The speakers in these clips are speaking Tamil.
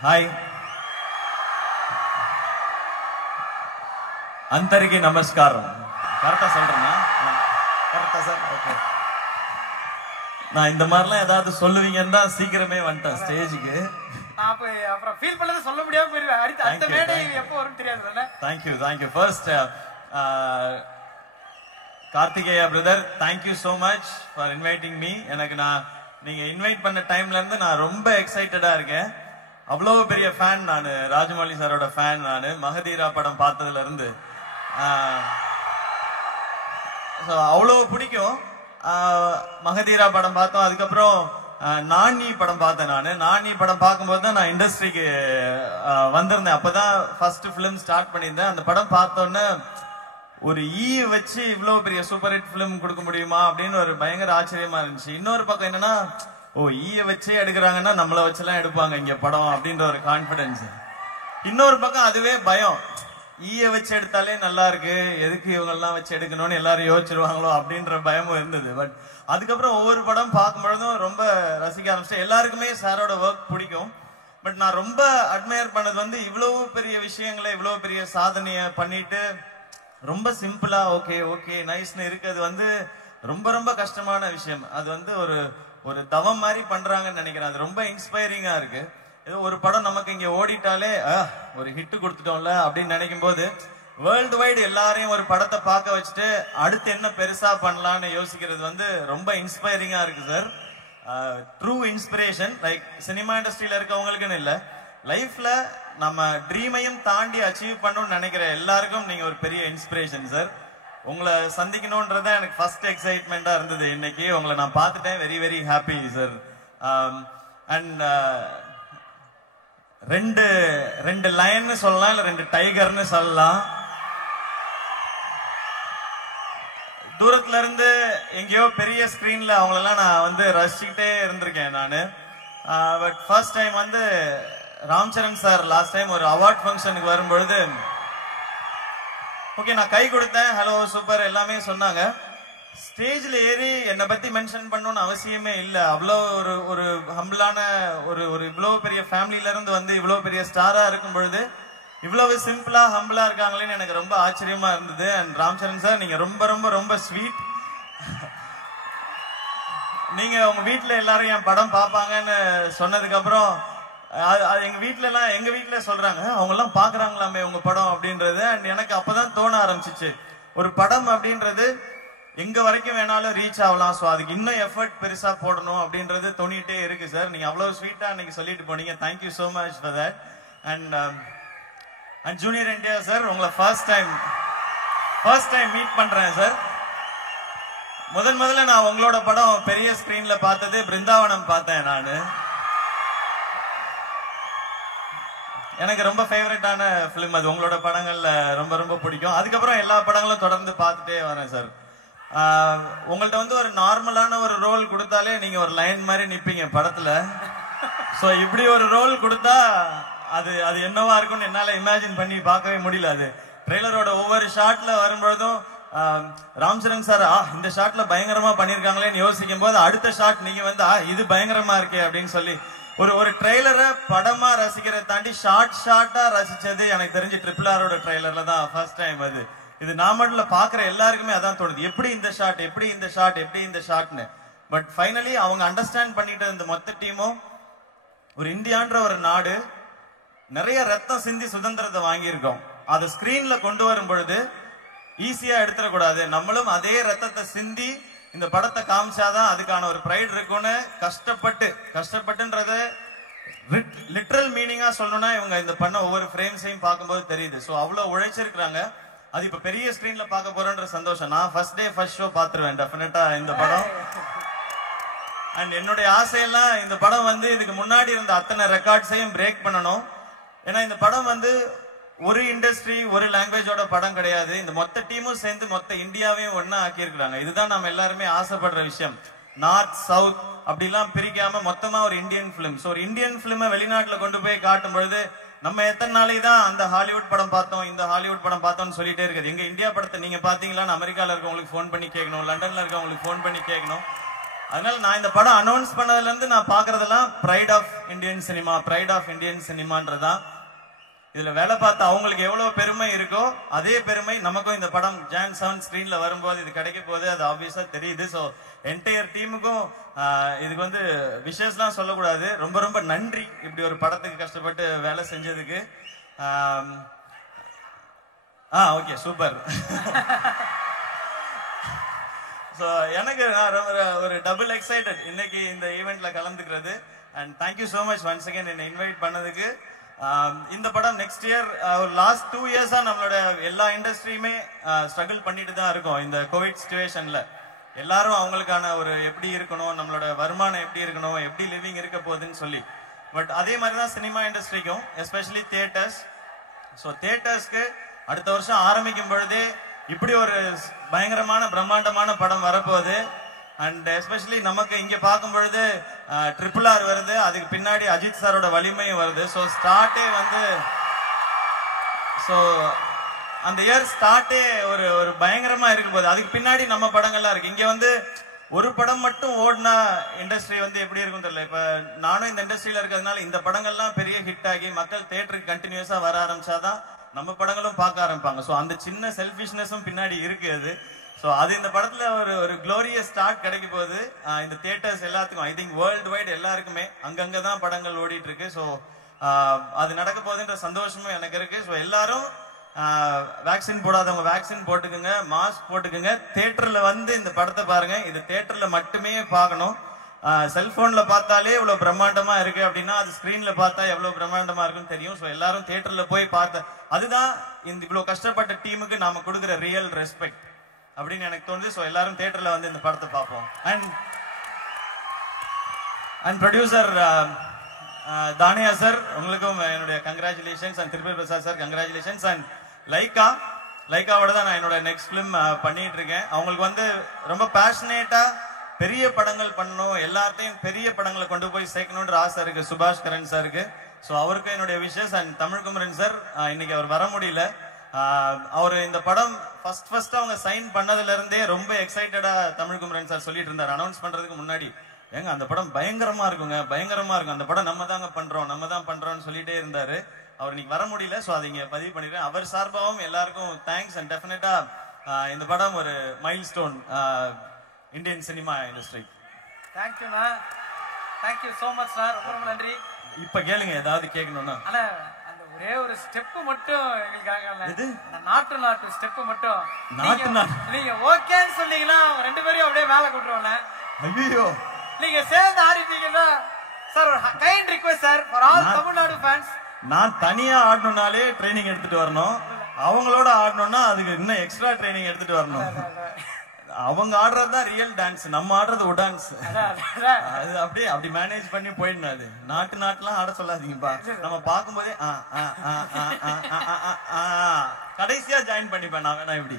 हाय अंतरिकी नमस्कारम करेक्टा சொல்றேனா கரெக்ட்டா சார் ஓகே நான் இந்த மாதிரிலாம் ஏதாவது சொல்லுவீங்கன்னா சீக்கிரமே வந்துட்டேன் ஸ்டேஜுக்கு நான் அப்புறம் ஃபீல் பண்ணத சொல்ல முடியாம போயிடுவேன் அடுத்த மேடை எப்போ வரும் தெரியாதுல thank you first Karthikeya brother thank you so much for inviting me எனக்கு நீங்க இன்வைட் பண்ண டைம்ல இருந்து நான் ரொம்ப எக்ஸைட்டடா இருக்கேன் அவ்வளவு பெரிய ஃபேன் நான் ராஜமௌலி சாரோட ஃபேன் நான் மகதீரா படம் பார்த்ததுல இருந்து அவ்வளவு பிடிக்கும் மகதீரா படம் பார்த்தோம் அதுக்கப்புறம் நானி படம் பார்த்தேன் நானி படம் பார்க்கும்போது தான் நான் இண்டஸ்ட்ரிக்கு வந்திருந்தேன் அப்பதான் ஃபர்ஸ்ட் ஃபிலிம் ஸ்டார்ட் பண்ணியிருந்தேன் அந்த படம் பார்த்தோன்னே ஒரு வச்சு இவ்வளவு பெரிய சூப்பர் ஹிட் பிலிம் கொடுக்க முடியுமா அப்படின்னு ஒரு பயங்கர ஆச்சரியமா இருந்துச்சு இன்னொரு பக்கம் என்னன்னா வச்சே எடுக்கிறாங்கன்னா நம்மளை வச்சுலாம் எடுப்பாங்க இங்க படம் அப்படின்ற ஒரு கான்பிடன்ஸ் இன்னொரு பக்கம் அதுவே பயம் வச்சு எடுத்தாலே நல்லா இருக்கு எதுக்கு இவங்கெல்லாம் வச்சு எடுக்கணும்னு எல்லாரும் யோசிச்சிருவாங்களோ அப்படின்ற பயமும் இருந்தது பட் அதுக்கப்புறம் ஒவ்வொரு படம் பார்க்கும்பொழுதும் ரொம்ப ரசிக்க ஆரம்பிச்சேன் எல்லாருக்குமே சாரோட ஒர்க் பிடிக்கும் பட் நான் ரொம்ப அட்மையர் பண்ணது வந்து இவ்வளவு பெரிய விஷயங்களை இவ்வளவு பெரிய சாதனைய பண்ணிட்டு ரொம்ப சிம்பிளா ஓகே நைஸ்னு இருக்கிறது வந்து ரொம்ப ரொம்ப கஷ்டமான விஷயம் அது வந்து ஒரு தவம் மாதிரி பண்றாங்கன்னு நினைக்கிறேன் அது ரொம்ப இன்ஸ்பைரிங்கா இருக்கு ஏதோ ஒரு படம் நமக்கு இங்க ஓடிட்டாலே ஒரு ஹிட் கொடுத்துட்டோம்ல அப்படின்னு நினைக்கும் போது வேர்ல்டு வைடு எல்லாரையும் ஒரு படத்தை பார்க்க வச்சுட்டு அடுத்து என்ன பெருசா பண்ணலாம்னு யோசிக்கிறது வந்து ரொம்ப இன்ஸ்பைரிங்கா இருக்கு sir true inspiration like cinema இண்டஸ்ட்ரியில இருக்கவங்களுக்குன்னு இல்லை லைஃப்ல நம்ம ட்ரீமையும் தாண்டி அச்சீவ் பண்ணணும்னு நினைக்கிற எல்லாருக்கும் நீங்க ஒரு பெரிய இன்ஸ்பிரேஷன் சார் உங்களை சந்திக்கணும்ன்றதான் எனக்கு ஃபர்ஸ்ட் எக்ஸைட்மெண்டா இருந்தது இன்னைக்கு உங்களை நான் பார்த்துட்டேன் very very happy sir and ரெண்டு லயன்னு சொல்லலாம் இல்ல ரெண்டு டைகர்னு சொல்லலாம் தூரத்துல இருந்து எங்கேயோ பெரிய ஸ்கிரீன்ல அவங்களெல்லாம் நான் வந்து ரசிச்சுக்கிட்டே இருந்திருக்கேன் நானு பட் ஃபர்ஸ்ட் டைம் வந்து ராம்சரண் சார் லாஸ்ட் டைம் ஒரு அவார்ட் ஃபங்க்ஷனுக்கு வரும்பொழுது ஓகே நான் கை கொடுத்தேன் ஹலோ சூப்பர் எல்லாமே சொன்னாங்க ஸ்டேஜ்ல ஏறி என்னை பத்தி மென்ஷன் பண்ணணும்னு அவசியமே இல்லை அவ்வளோ ஒரு ஹம்பிளான ஒரு இவ்வளவு பெரிய ஃபேமிலியில இருந்து வந்து இவ்வளவு பெரிய ஸ்டாரா இருக்கும் பொழுது இவ்வளவு சிம்பிளா ஹம்பிளா இருக்காங்களேன்னு எனக்கு ரொம்ப ஆச்சரியமா இருந்தது அண்ட் ராம்சரண் சார் நீங்க ரொம்ப ரொம்ப ரொம்ப ஸ்வீட் நீங்க உங்க வீட்டுல எல்லாரும் என் படம் பார்ப்பாங்கன்னு சொன்னதுக்கு அப்புறம் எங்க வீட்டுல சொல்றாங்க அவங்க எல்லாம் பாக்குறாங்களாமே உங்க படம் அப்படின்றது அண்ட் எனக்கு அப்பதான் தோண ஆரம்பிச்சிச்சு ஒரு படம் அப்படின்றது எங்க வரைக்கும் வேணாலும் ரீச் ஆகலாம் சோ அதுக்கு இன்னும் எஃபர்ட் பெருசா போடணும் அப்படின்றது தோணிட்டே இருக்கு சார் நீங்க அவ்வளவு ஸ்வீட்டா நீங்க சொல்லிட்டு போனீங்க thank you so much for that and junior India sir உங்களை ஃபர்ஸ்ட் டைம் மீட் பண்றேன் சார் முதல்ல நான் உங்களோட படம் பெரிய ஸ்கிரீன்ல பார்த்தது பிருந்தாவனம் பார்த்தேன் நானு எனக்கு ரொம்ப ஃபேவரட்டான பிலிம் அது உங்களோட படங்கள்ல ரொம்ப ரொம்ப பிடிக்கும் அதுக்கப்புறம் எல்லா படங்களும் தொடர்ந்து பார்த்துட்டே வரேன் சார் உங்கள்ட்ட வந்து ஒரு நார்மலான ஒரு ரோல் கொடுத்தாலே நீங்க ஒரு லைன் மாதிரி நிப்பீங்க படத்துல சோ இப்படி ஒரு ரோல் கொடுத்தா அது என்னவா இருக்கும்னு என்னால இமேஜின் பண்ணி பார்க்கவே முடியல அது ட்ரெய்லரோட ஒவ்வொரு ஷாட்ல வரும்பொழுதும் ராம்சரண் சார் இந்த ஷாட்ல பயங்கரமா பண்ணிருக்காங்களேன்னு யோசிக்கும் போது அடுத்த ஷாட் நீங்க வந்து இது பயங்கரமா இருக்கே அப்படின்னு சொல்லி ஒரு ட்ரெய்லரை படமா ரசிக்கிறத தாண்டி ஷார்ட்டா ரசிச்சது எனக்கு தெரிஞ்சு RRR ட்ரெய்லர்ல தான் ஃபர்ஸ்ட் டைம் அது இது நாமல்ல பாக்குற எல்லாருக்குமே அதான் தோணுது எப்படி இந்த ஷாட்னு பட் ஃபைனலி அவங்க அண்டர்ஸ்டாண்ட் பண்ணிட்டு இந்த மொத்த டீமும் ஒரு இந்தியான்ற ஒரு நாடு நிறைய ரத்தம் சிந்தி சுதந்திரத்தை வாங்கியிருக்கோம் அதை ஸ்கிரீன்ல கொண்டு வரும் பொழுது ஈஸியா எடுத்துடக்கூடாது நம்மளும் அதே ரத்தத்தை சிந்தி இந்த படத்தை காமிச்சாதான் அதுக்கான ஒரு ப்ரைட் இருக்கும்னு கஷ்டப்பட்டுன்றது லிட்டரல் மீனிங்கா சொல்லணும்னா இவங்க இந்த பண்ண ஒவ்வொரு ஃப்ரேம்ஸையும் பார்க்கும்போது தெரியுது ஸோ அவ்வளவு உழைச்சிருக்கிறாங்க அது இப்ப பெரிய ஸ்கிரீன்ல பார்க்க போறேன்ற சந்தோஷம் நான் ஃபர்ஸ்ட் ஷோ பாத்துருவேன் டெஃபினட்டா இந்த படம் அண்ட் என்னுடைய ஆசையெல்லாம் இந்த படம் வந்து இதுக்கு முன்னாடி இருந்த அத்தனை ரெக்கார்ட்ஸையும் பிரேக் பண்ணணும் ஏன்னா இந்த படம் வந்து ஒரு இண்டஸ்ட்ரி ஒரு லாங்குவேஜோட படம் கிடையாது இந்த மொத்த டீமும் சேர்ந்து மொத்த இந்தியாவையும் ஒன்னா ஆக்கி இருக்கிறாங்க இதுதான் நம்ம எல்லாருமே ஆசைப்படுற விஷயம் நார்த் சவுத் அப்படிலாம் பிரிக்காம மொத்தமா ஒரு இந்தியன் பிலிம் ஸோ ஒரு இந்தியன் பிலிமை வெளிநாட்டுல கொண்டு போய் காட்டும் பொழுது நம்ம எத்தனை நாளைக்கு தான் அந்த ஹாலிவுட் படம் பார்த்தோம் இந்த ஹாலிவுட் படம் பார்த்தோம்னு சொல்லிட்டே இருக்குது எங்க இந்தியா படத்தை நீங்க பாத்தீங்களான்னு அமெரிக்கால இருக்கவங்களுக்கு ஃபோன் பண்ணி கேட்கணும் லண்டன்ல இருக்கவங்களுக்கு ஃபோன் பண்ணி கேட்கணும் அதனால நான் இந்த படம் அனௌன்ஸ் பண்ணதுல இருந்து நான் பாக்குறதெல்லாம் பிரைட் ஆஃப் இந்தியன் சினிமான்றதா. இதுல வேலை பார்த்த அவங்களுக்கு எவ்வளவு பெருமை இருக்கோ அதே பெருமை நமக்கும் இந்த படம் Jan 7 ஸ்கிரீன்ல வரும்போது இது கிடைக்க போகுது. அது ஆப்வியஸா தெரியுது. ஸோ என்டையர் டீமுக்கும் இதுக்கு வந்து விஷயம்லாம் சொல்லக்கூடாது. ரொம்ப ரொம்ப நன்றி இப்படி ஒரு படத்துக்கு கஷ்டப்பட்டு வேலை செஞ்சதுக்கு. Okay super. ஸோ எனக்கு ஒரு டபுள் எக்ஸைட்டட் இன்னைக்கு இந்த ஈவெண்ட்ல கலந்துக்கிறது. And thank you so much once again என்னை இன்வைட் பண்ணதுக்கு. இந்த படம் நெக்ஸ்ட் இயர் ஒரு லாஸ்ட் 2 இயர்ஸா நம்மளோட எல்லா இண்டஸ்ட்ரியுமே ஸ்ட்ரகிள் பண்ணிட்டு தான் இருக்கோம். இந்த கோவிட் சிச்சுவேஷன்ல எல்லாரும் அவங்களுக்கான ஒரு எப்படி இருக்கணும், நம்மளோட வருமானம் எப்படி இருக்கணும், எப்படி லிவிங் இருக்க போகுதுன்னு சொல்லி. பட் அதே மாதிரி தான் சினிமா இண்டஸ்ட்ரிக்கும், எஸ்பெஷலி தியேட்டர்ஸ். ஸோ தியேட்டர்ஸ்க்கு அடுத்த வருஷம் ஆரம்பிக்கும் பொழுதே இப்படி ஒரு பயங்கரமான பிரம்மாண்டமான படம் வரப்போகுது. அண்ட் எஸ்பெஷலி நமக்கு இங்க பார்க்கும் பொழுது RRR வருது, அதுக்கு பின்னாடி அஜித் சாரோட வலிமையும் வருது. ஸோ ஸ்டார்டே வந்து அந்த இயர் ஸ்டார்டே ஒரு பயங்கரமா இருக்கும் போது அதுக்கு பின்னாடி நம்ம படங்கள்லாம் இருக்கு. இங்க வந்து ஒரு படம் மட்டும் ஓடினா இண்டஸ்ட்ரி வந்து எப்படி இருக்கும் தெரியல. இப்ப நானும் இந்த இண்டஸ்ட்ரியில இருக்கிறதுனால இந்த படங்கள்லாம் பெரிய ஹிட் ஆகி மக்கள் தியேட்டருக்கு கண்டினியூஸா வர ஆரம்பிச்சாதான் நம்ம படங்களும் பார்க்க ஆரம்பிப்பாங்க. ஸோ அந்த சின்ன செல்ஃபிஷ்னஸும் பின்னாடி இருக்கு அது. ஸோ அது இந்த படத்துல ஒரு க்ளோரியஸ் ஸ்டார்ட் கிடைக்க போகுது இந்த தியேட்டர்ஸ் எல்லாத்துக்கும். ஐ திங்க் வேர்ல்டு வைட் எல்லாருக்குமே அங்கங்கதான் படங்கள் ஓடிட்டு இருக்கு. ஸோ அது நடக்க போகுதுன்ற சந்தோஷமும் எனக்கு இருக்கு. ஸோ எல்லாரும் வேக்சின் போடாதவங்க வேக்சின் போட்டுக்குங்க, மாஸ்க் போட்டுக்குங்க. தியேட்டர்ல வந்து இந்த படத்தை பாருங்க. இது தியேட்டர்ல மட்டுமே பார்க்கணும். செல்போன்ல பார்த்தாலே இவ்வளவு பிரம்மாண்டமா இருக்கு அப்படின்னா அது ஸ்கிரீன்ல பார்த்தா எவ்வளவு பிரம்மாண்டமா இருக்குன்னு தெரியும். ஸோ எல்லாரும் தியேட்டர்ல போய் பார்த்த அதுதான் இந்த இவ்வளவு கஷ்டப்பட்ட டீமுக்கு நாம கொடுக்குற ரியல் ரெஸ்பெக்ட் அப்படின்னு எனக்கு தோணுது. ஸோ எல்லாரும் தியேட்டர்ல வந்து இந்த படத்தை பார்ப்போம். அண்ட் ப்ரொடியூசர் தானியா சார் உங்களுக்கும் என்னுடைய congratulations. And Tirupati Prasad sir congratulations. And லைக்காவோட தான் நான் என்னோட நெக்ஸ்ட் ஃபிலிம் பண்ணிட்டு இருக்கேன். அவங்களுக்கு வந்து ரொம்ப பேஷனேட்டா பெரிய படங்கள் பண்ணணும், எல்லாத்தையும் பெரிய படங்களை கொண்டு போய் சேர்க்கணும்ன்ற ஆசை இருக்கு சுபாஷ் கரன் சாருக்கு. ஸோ அவருக்கு என்னுடைய விஷஸ். அண்ட் தமிழ்குமரன் சார் இன்னைக்கு அவர் வர முடியல. அவர் இந்த படம் ஃபர்ஸ்ட் அவங்க சைன் பண்ணதுல இருந்தே ரொம்ப எக்ஸைட்டடா தமிழ்குமரன் சார் சொல்லிட்டு இருந்தார் அனௌன்ஸ் பண்றதுக்கு முன்னாடி. ஏங்க அந்த படம் பயங்கரமா இருக்குங்க, பயங்கரமா இருக்கும், அந்த படம் நம்ம தான் பண்றோம்னு சொல்லிட்டே இருந்தாரு. அவர் இன்னைக்கு வர முடியல. ஸோ அதை இங்க பதிவு பண்ணிடுறேன். அவர் சார்பாகவும் எல்லாருக்கும் தேங்க்ஸ். அண்ட் டெஃபினட்டா இந்த படம் ஒரு mile stone Indian cinema industry. தேங்க்யூண்ணா, தேங்க்யூ சோ மச் சார். ரொம்ப நன்றி. இப்ப கேளுங்க ஏதாவது கேட்கணும்னா. ஆனா அந்த ஒரே ஒரு ஸ்டெப் மட்டும் எங்களுக்காக, இது நாட்டு ஸ்டெப் மட்டும் நீங்க ஓகேன்னு சொன்னீங்கன்னா ரெண்டு பேரையும் அப்படியே மேல கொண்டுருவாங்க. ஐயோ நீங்க சேர்ந்து ஆடிட்டீங்கன்னா சார் ஒரு kind request sir for all Tamil Nadu fans. நான் தனியா ஆடணும்னாலே ட்ரைனிங் எடுத்துட்டு வரணும், அவங்களோட ஆடணும்னா அதுக்கு இன்னும் எக்ஸ்ட்ரா ட்ரைனிங் எடுத்துட்டு வரணும். அவங்க ஆடுறதுதான் ரியல் டான்ஸ், நம்ம ஆடுறது உடான்ஸ். அது அப்படியே அப்படி மேனேஜ் பண்ணி போயிடணும். அது நாட்டுலாம் ஆட சொல்லாதீங்கப்பா. நம்ம பார்க்கும் போதே கடைசியா ஜாயின் பண்ணிப்பேன் நான் வேணா இப்படி.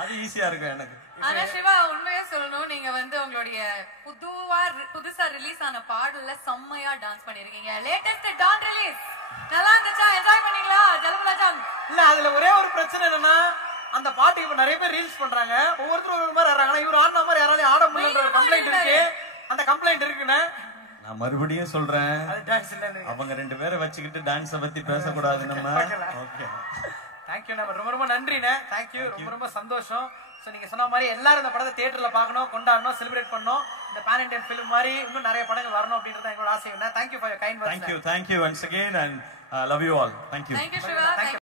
அது ஈஸியா இருக்கும் எனக்கு. ஆனா சிவா உண்மையா சொல்லணும், நீங்க வந்து உங்களுடைய புதுசா ரிலீஸ் ஆன பாடல்ல செம்மையா டான்ஸ் பண்ணிருக்கீங்க. லேட்டஸ்ட் டான் ரிலீஸ் நல்லா இருந்துச்சா? என்ஜாய் பண்ணீங்களா ஜலபலஜம்? இல்ல அதுல ஒரே ஒரு பிரச்சனை என்னன்னா அந்த பாட்டு இப்ப நிறைய பேர் ரீல்ஸ் பண்றாங்க, ஒவ்வொருத்தரும் ஒரு மாதிரி ஆடுறாங்க. இவர் ஆடின மாதிரி யாராலையும் ஆட முடியல கம்ப்ளைண்ட் இருக்கு. அந்த கம்ப்ளைண்ட் இருக்குன்னு நான் மறுபடியும் சொல்றேன். அவங்க ரெண்டு பேரை வச்சுக்கிட்டு டான்ஸ பத்தி பேசக்கூடாது நம்ம. ஓகே தேங்க்யூண்ணா, ரொம்ப நன்றிண்ணே. தேங்க்யூ, ரொம்ப சந்தோஷம். ஸோ நீங்க சொன்ன மாதிரி எல்லாரும் இந்த படத்தை தியேட்டர்ல பார்க்கணும், கொண்டாடணும், செலிப்ரேட் பண்ணணும். இந்த பேன் இண்டியன் ஃபிலிம் மாதிரி இன்னும் நிறைய படங்கள் வரணும் அப்படின்றது எங்களோட ஆசை. Thank you for your kind words. Thank you once again and love you all. Thank you. Thank you Siva.